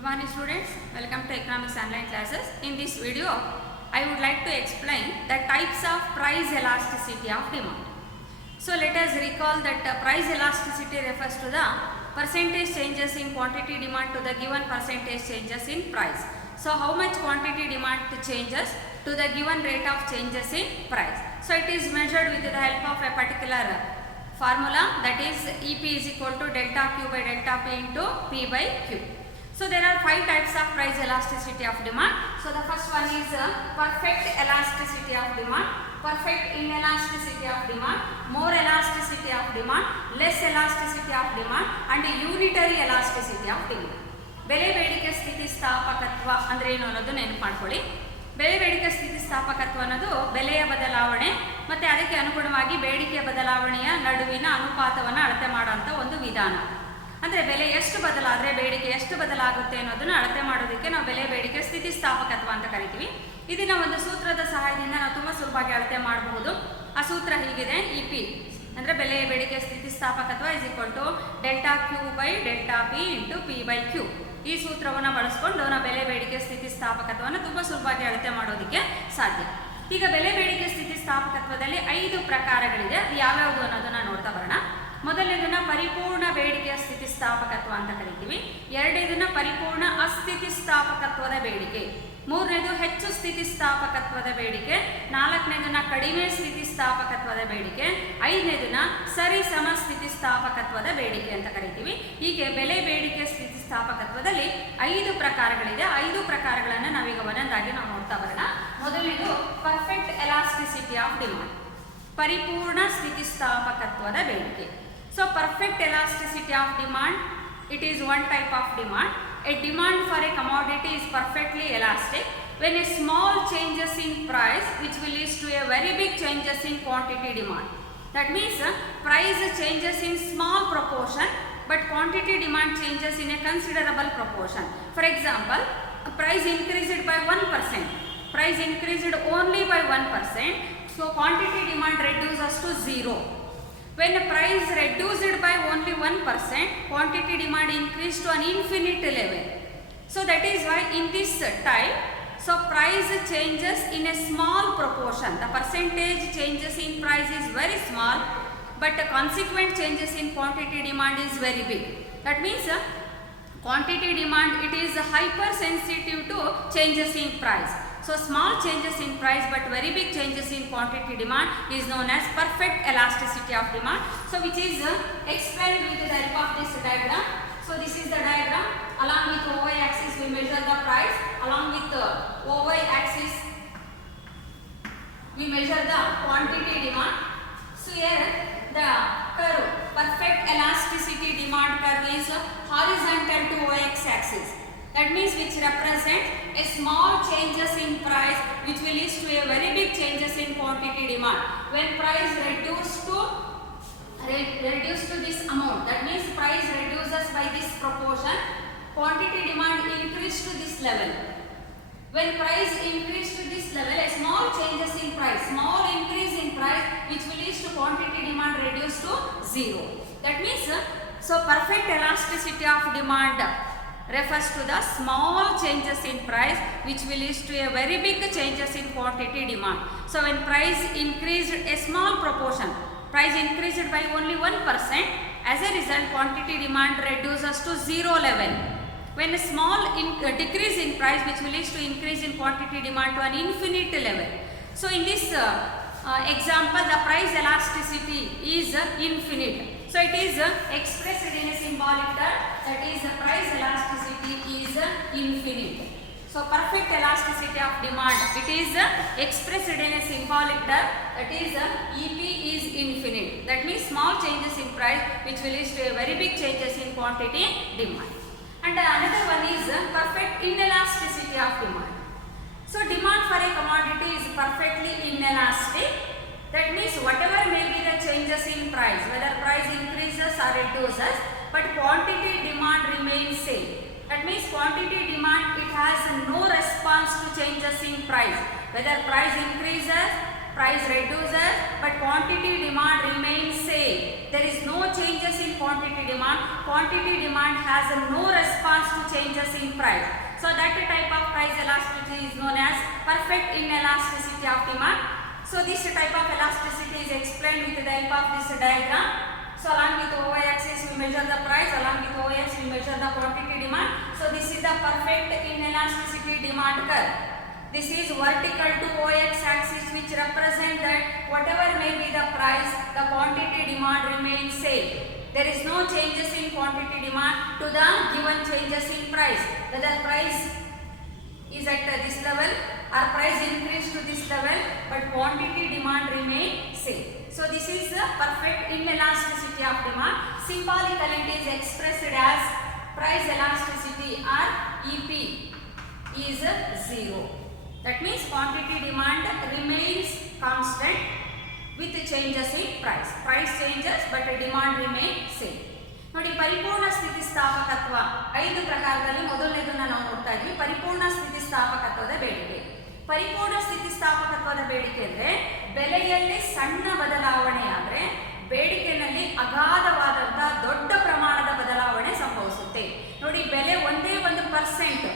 Good morning students, welcome to economics online classes. In this video, I would like to explain the types of price elasticity of demand. So let us recall that price elasticity refers to the percentage changes in quantity demand to the given percentage changes in price. So how much quantity demand changes to the given rate of changes in price. So it is measured with the help of a particular formula, that is EP is equal to delta Q by delta P into P by Q. So there are 5 types of price elasticity of demand. So the first one is perfect elasticity of demand, perfect inelasticity of demand, more elasticity of demand, less elasticity of demand and unitary elasticity of demand. ಬೆಲೆ ಬೇಡಿಕೆ ಸ್ಥಿತಿಸ್ಥಾಪಕತ್ವ ಅಂದರೆ ಏನು ಅನ್ನೋದು ನೆನಪು ಮಾಡ್ಕೊಳ್ಳಿ. ಬೆಲೆ ಬೇಡಿಕೆ ಸ್ಥಿತಿಸ್ಥಾಪಕತ್ವ ಅನ್ನೋದು ಬೆಲೆಯ ಬದಲಾವಣೆ ಮತ್ತು ಅದಕ್ಕೆ ಅನುಗುಣವಾಗಿ ಬೇಡಿಕೆಯ ಬದಲಾವಣೆಯ ನಡುವಿನ ಅನುಪಾತವನ್ನು ಅಳತೆ ಮಾಡುವಂಥ ಒಂದು ವಿಧಾನ. ಅಂದರೆ ಬೆಲೆ ಎಷ್ಟು ಬದಲಾದರೆ ಬೇಡಿಕೆ ಎಷ್ಟು ಬದಲಾಗುತ್ತೆ ಅನ್ನೋದನ್ನು ಅಳತೆ ಮಾಡೋದಕ್ಕೆ ನಾವು ಬೆಲೆ ಬೇಡಿಕೆ ಸ್ಥಿತಿಸ್ಥಾಪಕತ್ವ ಅಂತ ಕರಿತೀವಿ. ಇದನ್ನ ಒಂದು ಸೂತ್ರದ ಸಹಾಯದಿಂದ ನಾವು ತುಂಬ ಸುಲಭವಾಗಿ ಅಳತೆ ಮಾಡಬಹುದು. ಆ ಸೂತ್ರ ಹೀಗಿದೆ: ಇ ಪಿ ಅಂದರೆ ಬೆಲೆ ಬೇಡಿಕೆ ಸ್ಥಿತಿಸ್ಥಾಪಕತ್ವ is equal to delta Q by delta P into P by Q. ಈ ಸೂತ್ರವನ್ನು ಬಳಸ್ಕೊಂಡು ನಾವು ಬೆಲೆ ಬೇಡಿಕೆ ಸ್ಥಿತಿಸ್ಥಾಪಕತ್ವವನ್ನು ತುಂಬ ಸುಲಭವಾಗಿ ಅಳತೆ ಮಾಡೋದಕ್ಕೆ ಸಾಧ್ಯ. ಈಗ ಬೆಲೆ ಬೇಡಿಕೆ ಸ್ಥಿತಿಸ್ಥಾಪಕತ್ವದಲ್ಲಿ 5 ಪ್ರಕಾರಗಳಿದೆ. ಅದು ಯಾವ್ಯಾವುದು ಅನ್ನೋದನ್ನು ನೋಡ್ತಾ ಬರೋಣ. ಮೊದಲನೇದನ್ನ ಪರಿಪೂರ್ಣ ಬೇಡಿಕೆಯ ಸ್ಥಿತಿಸ್ಥಾಪಕತ್ವ ಅಂತ ಕರಿತೀವಿ. ಎರಡನೇದನ್ನ ಪರಿಪೂರ್ಣ ಅಸ್ಥಿತಿಸ್ಥಾಪಕತ್ವದ ಬೇಡಿಕೆ. ಮೂರನೇದು ಹೆಚ್ಚು ಸ್ಥಿತಿಸ್ಥಾಪಕತ್ವದ ಬೇಡಿಕೆ. ನಾಲ್ಕನೇದನ್ನ ಕಡಿಮೆ ಸ್ಥಿತಿಸ್ಥಾಪಕತ್ವದ ಬೇಡಿಕೆ. ಐದನೇದನ್ನ ಸರಿ ಸಮ ಸ್ಥಿತಿಸ್ಥಾಪಕತ್ವದ ಬೇಡಿಕೆ ಅಂತ ಕರಿತೀವಿ. ಹೀಗೆ ಬೆಲೆ ಬೇಡಿಕೆ ಸ್ಥಿತಿಸ್ಥಾಪಕತ್ವದಲ್ಲಿ 5 ಪ್ರಕಾರಗಳಿದೆ. 5 ಪ್ರಕಾರಗಳನ್ನು ನಾವೀಗ ಒಂದೊಂದಾಗಿ ನಾವು ನೋಡ್ತಾ ಬರೋಣ. ಮೊದಲನೇದು ಪರ್ಫೆಕ್ಟ್ ಎಲಾಸ್ಟಿಸಿಟಿ ಆಫ್ ಡಿಮಾಂಡ್, ಪರಿಪೂರ್ಣ ಸ್ಥಿತಿಸ್ಥಾಪಕತ್ವದ ಬೇಡಿಕೆ. So perfect elasticity of demand, it is one type of demand. A demand for a commodity is perfectly elastic when a small changes in price which will lead to a very big changes in quantity demand. That means price changes in small proportion but quantity demand changes in a considerable proportion. For example, price increased by 1%, price increased only by 1%, so quantity demand reduces to 0. When the price reduced by only 1%, quantity demand increased to an infinite level. So that is why in this type, so price changes in a small proportion. The percentage changes in price is very small, but the consequent changes in quantity demand is very big. That means quantity demand, it is hypersensitive to changes in price. So small changes in price but very big changes in quantity demand is known as perfect elasticity of demand. So which is explained with the help of this diagram. So this is the diagram. Along with OY axis we measure the price. Along with the OY axis we measure the quantity demand. So here the curve, perfect elasticity demand curve is horizontal to OX axis. That means which represent a small changes in price which will lead to a very big changes in quantity demand. When price reduced to this amount, that means price reduces by this proportion, quantity demand increase to this level. When price increase to this level, a small changes in price, small increase in price which will lead to quantity demand reduced to 0. That means so perfect elasticity of demand refers to the small changes in price which will lead to a very big changes in quantity demand. So when price increased a small proportion, price increased by only 1%, as a result quantity demand reduces to 0 level. When a small decrease in price which will lead to increase in quantity demand to an infinite level. So in this example the price elasticity is infinite. So it is expressed in a symbolic term, that is the price elasticity is infinite. So perfect elasticity of demand, it is expressed in a symbolic term, that is EP is infinite. That means small changes in price which will lead to a very big changes in quantity demand. And another one is perfect inelasticity of demand. So demand for a commodity is perfectly inelastic. That means whatever may be the changes in price, whether price increases or reduces, but quantity demand remains same. That means quantity demand, it has no response to changes in price. Whether price increases, price reduces but quantity demand remains same. There is no changes in quantity demand. Quantity demand has no response to changes in price. So that type of price elasticity is known as perfect inelasticity of demand. So this type of elasticity is explained with the help of this diagram. So along with y-axis we measure the price, along with y-x we measure the quantity demand. So this is the perfect inelasticity demand curve. This is vertical to y-x axis, which represent that whatever may be the price, the quantity demand remains same. There is no changes in quantity demand to the given changes in price. Whether price is at this level or price increase to this level, but quantity demand remain same. So this is the perfect inelasticity of demand. Symbolically it is expressed as price elasticity or EP is 0. That means quantity demand remains constant with changes in price. Price changes but demand remains same. ನೋಡಿ ಪರಿಪೂರ್ಣ ಸ್ಥಿತಿಸ್ಥಾಪಕತ್ವ 5 ಪ್ರಕಾರದಲ್ಲಿ ಮೊದಲನೇದನ್ನ ನಾವು ನೋಡ್ತಾ ಇದ್ವಿ. ಪರಿಪೂರ್ಣ ಸ್ಥಿತಿಸ್ಥಾಪಕತ್ವದ ಬೇಡಿಕೆ. ಪರಿಪೂರ್ಣ ಸ್ಥಿತಿಸ್ಥಾಪಕತ್ವದ ಬೇಡಿಕೆ ಅಂದರೆ ಬೆಲೆಯಲ್ಲಿ ಸಣ್ಣ ಬದಲಾವಣೆ ಆದರೆ ಬೇಡಿಕೆಯಲ್ಲಿ ಅಗಾಧವಾದಂತಹ ದೊಡ್ಡ ಪ್ರಮಾಣದ ಬದಲಾವಣೆ ಸಂಭವಿಸುತ್ತೆ. ನೋಡಿ ಬೆಲೆ ಒಂದೇ 1%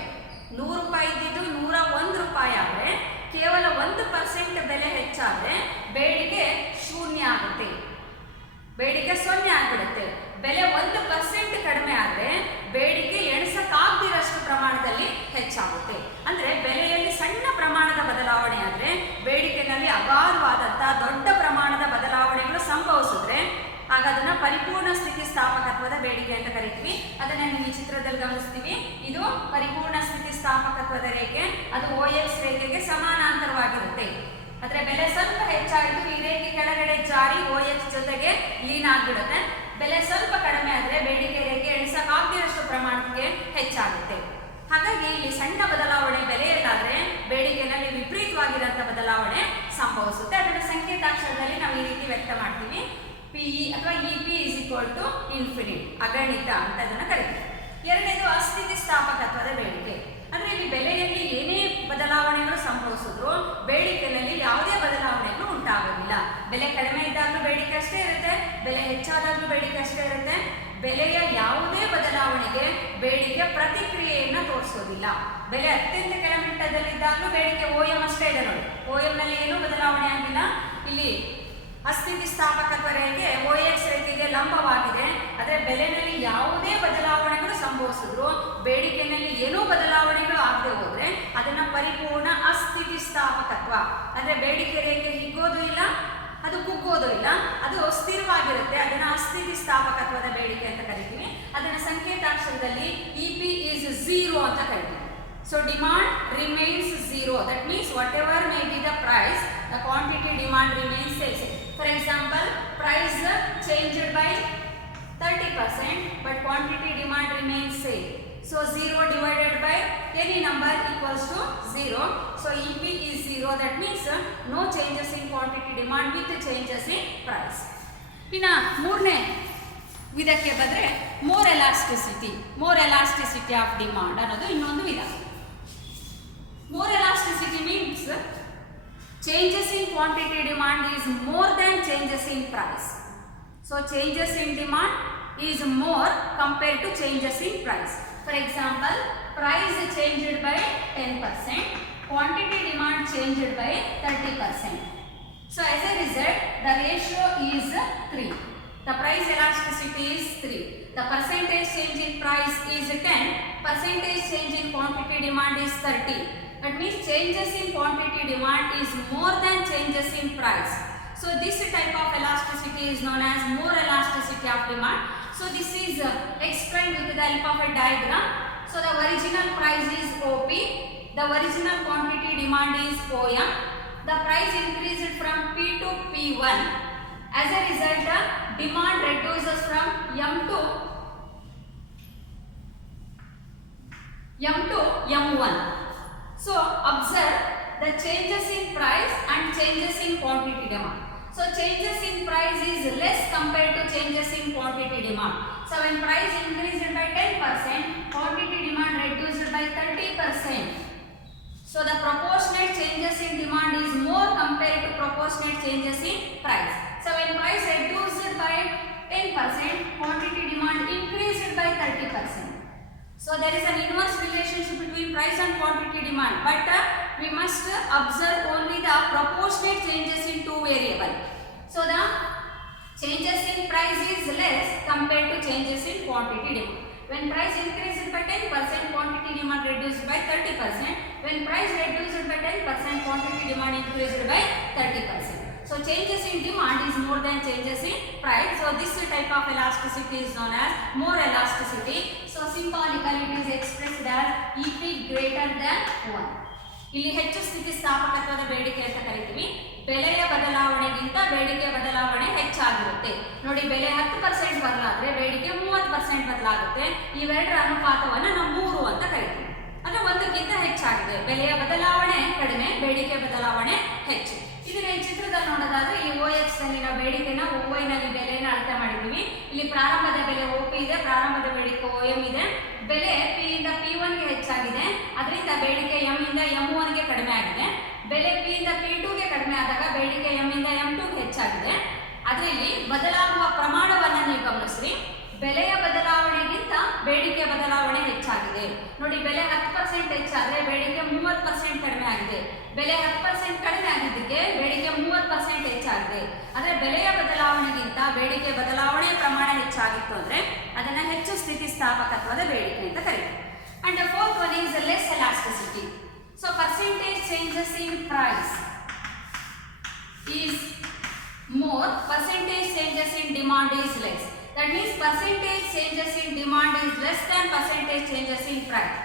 100 ರೂಪಾಯಿ ಇದ್ದಿದ್ದು 101 ರೂಪಾಯಿ ಆದರೆ ಕೇವಲ 1% ಬೆಲೆ ಹೆಚ್ಚಾದರೆ ಬೇಡಿಕೆ ಶೂನ್ಯ ಆಗುತ್ತೆ, ಬೇಡಿಕೆ 0 ಆಗಿಬಿಡುತ್ತೆ. ಬೆಲೆ 1% ಕಡಿಮೆ ಆದರೆ ಬೇಡಿಕೆ ಎಣಿಸಕ್ಕಾಗದಿರಷ್ಟು ಪ್ರಮಾಣದಲ್ಲಿ ಹೆಚ್ಚಾಗುತ್ತೆ. ಅಂದರೆ ಬೆಲೆಯಲ್ಲಿ ಸಣ್ಣ ಪ್ರಮಾಣದ ಬದಲಾವಣೆ ಆದರೆ ಬೇಡಿಕೆಯಲ್ಲಿ ಅಗಾಧವಾದಂತಹ ದೊಡ್ಡ ಪ್ರಮಾಣದ ಬದಲಾವಣೆಗಳು ಸಂಭವಿಸಿದ್ರೆ ಆಗ ಅದನ್ನ ಪರಿಪೂರ್ಣ ಸ್ಥಿತಿಸ್ಥಾಪಕತ್ವದ ಬೇಡಿಕೆ ಅಂತ ಕರಿತೀವಿ. ಅದನ್ನ ನೀವು ಈ ಚಿತ್ರದಲ್ಲಿ ಗಮನಿಸ್ತೀವಿ. ಇದು ಪರಿಪೂರ್ಣ ಸ್ಥಿತಿಸ್ಥಾಪಕತ್ವದ ರೇಖೆ, ಅದು OX ರೇಖೆಗೆ ಸಮಾನಾಂತರವಾಗಿರುತ್ತೆ. ಆದರೆ ಬೆಲೆ ಸ್ವಲ್ಪ ಹೆಚ್ಚಾಗಿದ್ದು ಈ ರೇಖೆ ಕೆಳಗಡೆ ಜಾರಿ OX ಜೊತೆಗೆ ಲೀನ್ ಆಗಿಬಿಡುತ್ತೆ. ಬೆಲೆ ಸ್ವಲ್ಪ ಕಡಿಮೆ ಆದರೆ ಬೇಡಿಕೆ ರೇಖೆ ಎಣಿಸಕ್ಕಾಗದಿರಷ್ಟು ಪ್ರಮಾಣಕ್ಕೆ ಹೆಚ್ಚಾಗುತ್ತೆ. ಹಾಗಾಗಿ ಇಲ್ಲಿ ಸಣ್ಣ ಬದಲಾವಣೆ ಬೆಲೆಯಲ್ಲಾದರೆ ಬೇಡಿಕೆಯಲ್ಲಿ ವಿಪರೀತವಾಗಿರುವಂಥ ಬದಲಾವಣೆ ಸಂಭವಿಸುತ್ತೆ. ಅದರ ಸಂಕೇತಾಕ್ಷರದಲ್ಲಿ ನಾವು ಈ ರೀತಿ ವ್ಯಕ್ತ ಮಾಡ್ತೀವಿ. PE ಅಥವಾ EP is equal to infinite, ಅಗಣಿತ ಅಂತ ಅದನ್ನು ಕರೀತೀವಿ. ಎರಡನೇದು ಅಸ್ಥಿತಿಸ್ಥಾಪಕತ್ವದ ಬೇಡಿಕೆ. ಅಂದರೆ ಇಲ್ಲಿ ಬೆಲೆಯಲ್ಲಿ ಏನೇ ಬದಲಾವಣೆಗಳು ಸಂಭವಿಸಿದ್ರು ಬೇಡಿಕೆಯಲ್ಲಿ ಯಾವುದೇ ಬದಲಾವಣೆಗಳು ಉಂಟಾಗೋದಿಲ್ಲ. ಬೆಲೆ ಕಡಿಮೆ ಇದ್ದಾಗಲೂ ಬೇಡಿಕೆ ಅಷ್ಟೇ ಇರುತ್ತೆ, ಬೆಲೆ ಹೆಚ್ಚಾದಾಗಲೂ ಬೇಡಿಕೆ ಅಷ್ಟೇ ಇರುತ್ತೆ. ಬೆಲೆಯ ಯಾವುದೇ ಬದಲಾವಣೆಗೆ ಬೇಡಿಕೆ ಪ್ರತಿಕ್ರಿಯೆಯನ್ನು ತೋರಿಸೋದಿಲ್ಲ. ಬೆಲೆ ಅತ್ಯಂತ ಕೆಳಮಟ್ಟದಲ್ಲಿದ್ದಾಗಲೂ ಬೇಡಿಕೆ OM ಅಷ್ಟೇ ಇದೆ ನೋಡಿ, OM ನಲ್ಲಿ ಏನೂ ಬದಲಾವಣೆ ಆಗಿಲ್ಲ. ಇಲ್ಲಿ ಅಸ್ಥಿತಿಸ್ಥಾಪಕತ್ವ ರೇಖೆ OX ರೇಖೆಗೆ ಲಂಬವಾಗಿದೆ. ಆದರೆ ಬೆಲೆಯಲ್ಲಿ ಯಾವುದೇ ಬದಲಾವಣೆಗಳು ಸಂಭವಿಸಿದ್ರು ಬೇಡಿಕೆಯಲ್ಲಿ ಏನೂ ಬದಲಾವಣೆಗಳು ಆಗದೆ ಹೋದ್ರೆ ಅದನ್ನ ಪರಿಪೂರ್ಣ ಅಸ್ಥಿತಿಸ್ಥಾಪಕತ್ವ. ಅಂದರೆ ಬೇಡಿಕೆ ರೇಖೆ ಹಿಗ್ಗೋದು ಇಲ್ಲ, ಅದು ಕುಗ್ಗೋದು ಇಲ್ಲ, ಅದು ಸ್ಥಿರವಾಗಿರುತ್ತೆ. ಅದನ್ನ ಅಸ್ಥಿತಿಸ್ಥಾಪಕತ್ವದ ಬೇಡಿಕೆ ಅಂತ ಕರಿತೀವಿ. ಅದನ್ನ ಸಂಕೇತಾಕ್ಷರದಲ್ಲಿ EP is 0 ಅಂತ ಕರಿತೀವಿ. So demand remains 0. That means whatever may be the price, the quantity demand remains same. For example, price changed by 30% but quantity demand remains same. So 0 divided by any number equals to 0. So EP is 0. That means no changes in quantity demand with changes in price. ಇನ್ನು ಮೂರನೇ ವಿಧಕ್ಕೆ ಬಂದರೆ more elasticity of demand ಅನ್ನೋದು ಇನ್ನೊಂದು ವಿಧ. More elasticity means changes in quantity demand is more than changes in price. So changes in demand is more compared to changes in price. For example, price changed by 10%, quantity demand changed by 30%. So as a result, the ratio is 3. The price elasticity is 3. The percentage change in price is 10. Percentage change in quantity demand is 30. That means changes in quantity demand is more than changes in price. So this type of elasticity is known as more elasticity of demand. So this is explained with the help of a diagram. So the original price is OP, the original quantity demand is OM. The price increased from P to P1. As a result, the demand reduces from M to M1. So observe the changes in price and changes in quantity demand. So changes in price is less compared to changes in quantity demand. So when price increased by 10%, quantity demand reduced by 30%. So the proportionate changes in demand is more compared to proportionate there is an inverse relationship between price and quantity demand, but we must observe only the proportionate changes in two variables. So the changes in price is less compared to changes in quantity demand. When price increased by 10%, quantity demand reduced by 30%. When price reduced by 10%, quantity demand increased by 30%. So changes in demand is more than changes in price. So this type of elasticity is known as more elasticity. So symbolically it is expressed as EP greater than 1. ಇಲ್ಲಿ ಹೆಚ್ಚು ಸ್ಥಿತಿಸ್ಥಾಪಕತ್ವದ ಬೇಡಿಕೆ ಅಂತ ಕರಿತೀವಿ. ಬೆಲೆಯ ಬದಲಾವಣೆಗಿಂತ ಬೇಡಿಕೆ ಬದಲಾವಣೆ ಹೆಚ್ಚಾಗಿರುತ್ತೆ. ನೋಡಿ, ಬೆಲೆ 10% ಬದಲಾದ್ರೆ ಬೇಡಿಕೆ 30% ಬದಲಾಗುತ್ತೆ. ಇವೆರಡರ ಅನುಪಾತವನ್ನು ನಾವು 3 ಅಂತ ಕರಿತೀವಿ. ಅಂದ್ರೆ ಒಂದಕ್ಕಿಂತ ಹೆಚ್ಚಾಗಿದೆ. ಬೆಲೆಯ ಬದಲಾವಣೆ ಕಡಿಮೆ, ಬೇಡಿಕೆ ಬದಲಾವಣೆ ಹೆಚ್ಚು. ಇದನ್ನ ಈ ಚಿತ್ರದಲ್ಲಿ ನೋಡೋದಾದ್ರೆ ಈ OX ನಲ್ಲಿನ ಬೇಡಿಕೆನ OY ನಲ್ಲಿ ಬೆಲೆನ ಅಳತೆ ಮಾಡಿದ್ದೀವಿ. ಇಲ್ಲಿ ಪ್ರಾರಂಭದ ಬೆಲೆ OP ಇದೆ, ಪ್ರಾರಂಭದ ಬೇಡಿಕೆ OM ಇದೆ. ಬೆಲೆ P ಇಂದ P1 ಗೆ ಹೆಚ್ಚಾಗಿದೆ, ಅದರಿಂದ ಬೇಡಿಕೆ M ಇಂದ M1 ಗೆ ಕಡಿಮೆ ಆಗಿದೆ. ಬೆಲೆ P ಇಂದ P2 ಗೆ ಕಡಿಮೆ ಆದಾಗ ಬೇಡಿಕೆ M ಇಂದ M2 ಗೆ ಹೆಚ್ಚಾಗಿದೆ. ಆದ್ರೆ ಇಲ್ಲಿ ಬದಲಾಗುವ ಪ್ರಮಾಣವನ್ನು ನೀವು ಗಮನಿಸ್ರಿ. ಬೆಲೆಯ ಬದಲಾವಣೆಗಿಂತ ಬೇಡಿಕೆ ಬದಲಾವಣೆ ಹೆಚ್ಚಾಗಿದೆ. ನೋಡಿ, ಬೆಲೆ 10% ಹೆಚ್ಚಾದ್ರೆ ಬೇಡಿಕೆ 30% ಕಡಿಮೆ ಆಗಿದೆ. ಬೆಲೆ 10% ಕಡಿಮೆ ಆಗಿದ್ದಕ್ಕೆ ಬೇಡಿಕೆ 30% ಹೆಚ್ಚಾಗಿದೆ. ಆದರೆ ಬೆಲೆಯ ಬದಲಾವಣೆಗಿಂತ ಬೇಡಿಕೆ ಬದಲಾವಣೆ ಪ್ರಮಾಣ ಹೆಚ್ಚಾಗಿತ್ತು ಅಂದ್ರೆ ಅದನ್ನ ಹೆಚ್ಚು ಸ್ಥಿತಿಸ್ಥಾಪಕತ್ವದ ಬೇಡಿಕೆ ಅಂತ ಕರೀತೀವಿ. And the fourth one is less elasticity. So percentage changes in price is more, percentage changes in demand is less. That means percentage changes in demand is less than percentage changes in price.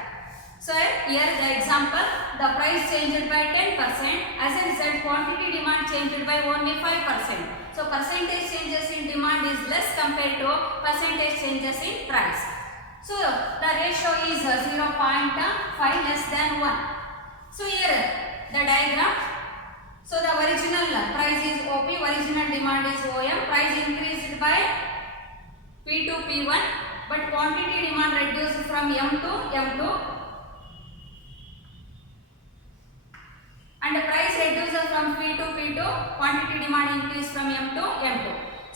So here the example, the price changed by 10%, as a result quantity demand changed by only 5%. So percentage changes in demand is less compared to percentage changes in price. So the ratio is 0.5 less than 1. So here the diagram. So the original price is OP, original demand is OM, price increased by P to P1, but quantity demand reduced from M to M2, and the price reduced from P to P2, quantity demand increased from M to M2.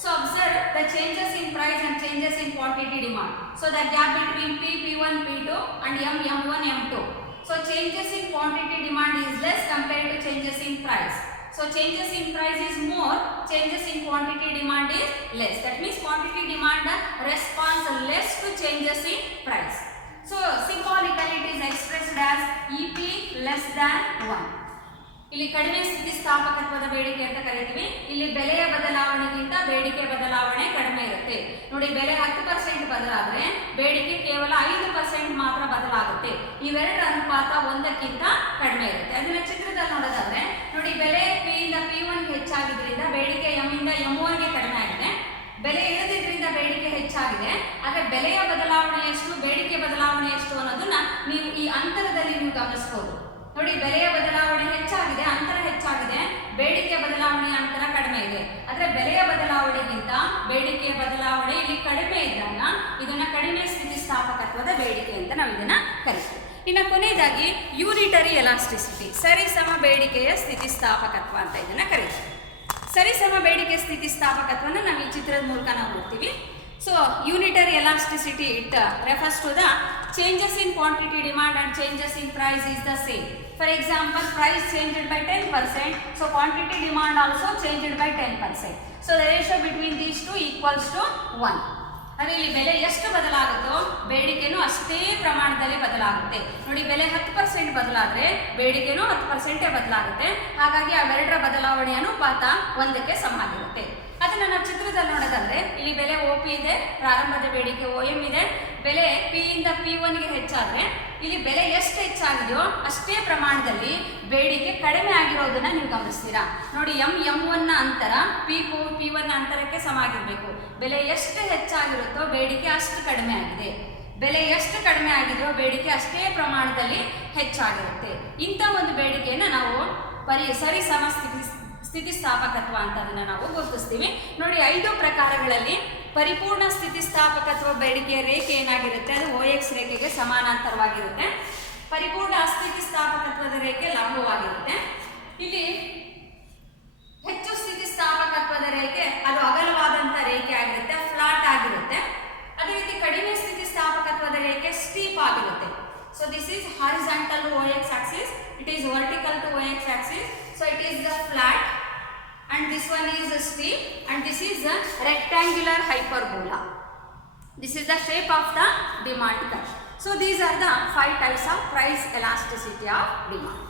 So observe the changes in price and changes in quantity demand. So the gap between P, P1, P2 and M, M1, M2. So changes in quantity demand is less compared to changes in price. So changes in price is more, changes in quantity demand is less. That means quantity demand responds less to changes in price. So symbolically it is expressed as EP less than 1. ಇಲ್ಲಿ ಕಡಿಮೆ ಸ್ಥಿತಿಸ್ಥಾಪಕತ್ವದ ಬೇಡಿಕೆ ಅಂತ ಕರೀತೀವಿ. ಇಲ್ಲಿ ಬೆಲೆಯ ಬದಲಾವಣೆಗಿಂತ ಬೇಡಿಕೆ ಬದಲಾವಣೆ ಕಡಿಮೆ ಇರುತ್ತೆ. ನೋಡಿ, ಬೆಲೆ 10% ಬದಲಾದ್ರೆ ಬೇಡಿಕೆ ಕೇವಲ 5% ಮಾತ್ರ ಬದಲಾಗುತ್ತೆ. ಇವೆರಡರ ಅನುಪಾತ 1ಕ್ಕಿಂತ ಕಡಿಮೆ ಇರುತ್ತೆ. ಅದನ್ನ ಚಿತ್ರದಲ್ಲಿ ನೋಡೋದಾದ್ರೆ ನೋಡಿ, ಬೆಲೆ P ಇಂದ P1 ಗೆ ಹೆಚ್ಚಾಗಿದ್ರಿಂದ ಬೇಡಿಕೆ M ಇಂದ M1 ಗೆ ಕಡಿಮೆ ಆಗಿದೆ. ಬೆಲೆ ಇಳಿದಿದ್ರಿಂದ ಬೇಡಿಕೆ ಹೆಚ್ಚಾಗಿದೆ. ಆದರೆ ಬೆಲೆಯ ಬದಲಾವಣೆ ಎಷ್ಟು, ಬೇಡಿಕೆ ಬದಲಾವಣೆ ಎಷ್ಟು ಅನ್ನೋದನ್ನ ನೀವು ಈ ಅಂತರದಲ್ಲಿ ನೀವು ಗಮನಿಸಬಹುದು. ನೋಡಿ, ಬೆಲೆಯ ಬದಲಾವಣೆ ಹೆಚ್ಚಾಗಿದೆ, ಅಂತರ ಹೆಚ್ಚಾಗಿದೆ, ಬೇಡಿಕೆ ಬದಲಾವಣೆಯ ಅಂತರ ಕಡಿಮೆ ಇದೆ. ಆದರೆ ಬೆಲೆಯ ಬದಲಾವಣೆಗಿಂತ ಬೇಡಿಕೆಯ ಬದಲಾವಣೆ ಇಲ್ಲಿ ಕಡಿಮೆ ಇದ್ದಾಗ ಇದನ್ನ ಕಡಿಮೆ ಸ್ಥಿತಿಸ್ಥಾಪಕತ್ವದ ಬೇಡಿಕೆ ಅಂತ ನಾವು ಇದನ್ನ ಕರಿತೀವಿ. ಇನ್ನು ಕೊನೆಯದಾಗಿ ಯೂನಿಟರಿ ಎಲಾಸ್ಟಿಸಿಟಿ, ಸರಿಸಮ ಬೇಡಿಕೆಯ ಸ್ಥಿತಿಸ್ಥಾಪಕತ್ವ ಅಂತ ಇದನ್ನ ಕರಿತೀವಿ. ಸರಿಸಮ ಬೇಡಿಕೆ ಸ್ಥಿತಿಸ್ಥಾಪಕತ್ವನ ನಾವು ಈ ಚಿತ್ರದ ಮೂಲಕ ನಾವು ನೋಡ್ತೀವಿ. So unitary elasticity, it refers to the changes in quantity demand and changes in price is the same. For example, price changed by 10%, so quantity demand also changed by 10%. So the ratio between these two equals to 1. ಅಂದರೆ ಇಲ್ಲಿ ಬೆಲೆ ಎಷ್ಟು ಬದಲಾಗುತ್ತೋ ಬೇಡಿಕೆನೂ ಅಷ್ಟೇ ಪ್ರಮಾಣದಲ್ಲಿ ಬದಲಾಗುತ್ತೆ. ನೋಡಿ, ಬೆಲೆ 10% ಬದಲಾದರೆ ಬೇಡಿಕೆನೂ 10% ಬದಲಾಗುತ್ತೆ. ಹಾಗಾಗಿ ಅವೆರಡರ ಬದಲಾವಣೆ ಅನುಪಾತ 1ಕ್ಕೆ ಸಮ ಆಗಿರುತ್ತೆ. ಅದನ್ನು ನಾವು ಚಿತ್ರದಲ್ಲಿ ನೋಡೋದಾದ್ರೆ ಇಲ್ಲಿ ಬೆಲೆ OP ಇದೆ, ಪ್ರಾರಂಭದ ಬೇಡಿಕೆ OM ಇದೆ. ಬೆಲೆ P ಇಂದ P1 ಗೆ ಹೆಚ್ಚಾದರೆ ಇಲ್ಲಿ ಬೆಲೆ ಎಷ್ಟು ಹೆಚ್ಚಾಗಿದೆಯೋ ಅಷ್ಟೇ ಪ್ರಮಾಣದಲ್ಲಿ ಬೇಡಿಕೆ ಕಡಿಮೆ ಆಗಿರೋದನ್ನ ನೀವು ಗಮನಿಸ್ತೀರಾ. ನೋಡಿ, M1 ನ ಅಂತರ P1 ನ ಅಂತರಕ್ಕೆ ಸಮ ಆಗಿರಬೇಕು. ಬೆಲೆ ಎಷ್ಟು ಹೆಚ್ಚಾಗಿರುತ್ತೋ ಬೇಡಿಕೆ ಅಷ್ಟು ಕಡಿಮೆ ಆಗಿದೆ. ಬೆಲೆ ಎಷ್ಟು ಕಡಿಮೆ ಆಗಿದೆಯೋ ಬೇಡಿಕೆ ಅಷ್ಟೇ ಪ್ರಮಾಣದಲ್ಲಿ ಹೆಚ್ಚಾಗಿರುತ್ತೆ. ಇಂಥ ಒಂದು ಬೇಡಿಕೆಯನ್ನು ನಾವು ಸರಿಸಮ ಸ್ಥಿತಿಸ್ಥಾಪಕತ್ವ ಅಂತ ಅದನ್ನು ನಾವು ಗುರುತಿಸ್ತೀವಿ. ನೋಡಿ, 5 ಪ್ರಕಾರಗಳಲ್ಲಿ ಪರಿಪೂರ್ಣ ಸ್ಥಿತಿಸ್ಥಾಪಕತ್ವ ಬೇಡಿಕೆಯ ರೇಖೆ ಏನಾಗಿರುತ್ತೆ, ಅದು OX ರೇಖೆಗೆ ಸಮಾನಾಂತರವಾಗಿರುತ್ತೆ. ಪರಿಪೂರ್ಣ ಅಸ್ಥಿತಿಸ್ಥಾಪಕತ್ವದ ರೇಖೆ ಲಂಬವಾಗಿರುತ್ತೆ. ಇಲ್ಲಿ ಹೆಚ್ಚು ಸ್ಥಿತಿಸ್ಥಾಪಕತ್ವದ ರೇಖೆ ಅದು ಅಗಲವಾದಂಥ ರೇಖೆ ಆಗಿರುತ್ತೆ, ಫ್ಲಾಟ್ ಆಗಿರುತ್ತೆ. ಅದೇ ರೀತಿ ಕಡಿಮೆ ಸ್ಥಿತಿಸ್ಥಾಪಕತ್ವದ ರೇಖೆ ಸ್ಟೀಪ್ ಆಗಿರುತ್ತೆ. So this is horizontal to OX axis, it is vertical to OX axis. So it is the flat and this one is the steep and this is the rectangular hyperbola. This is the shape of the demand curve. So these are the 5 types of price elasticity of demand.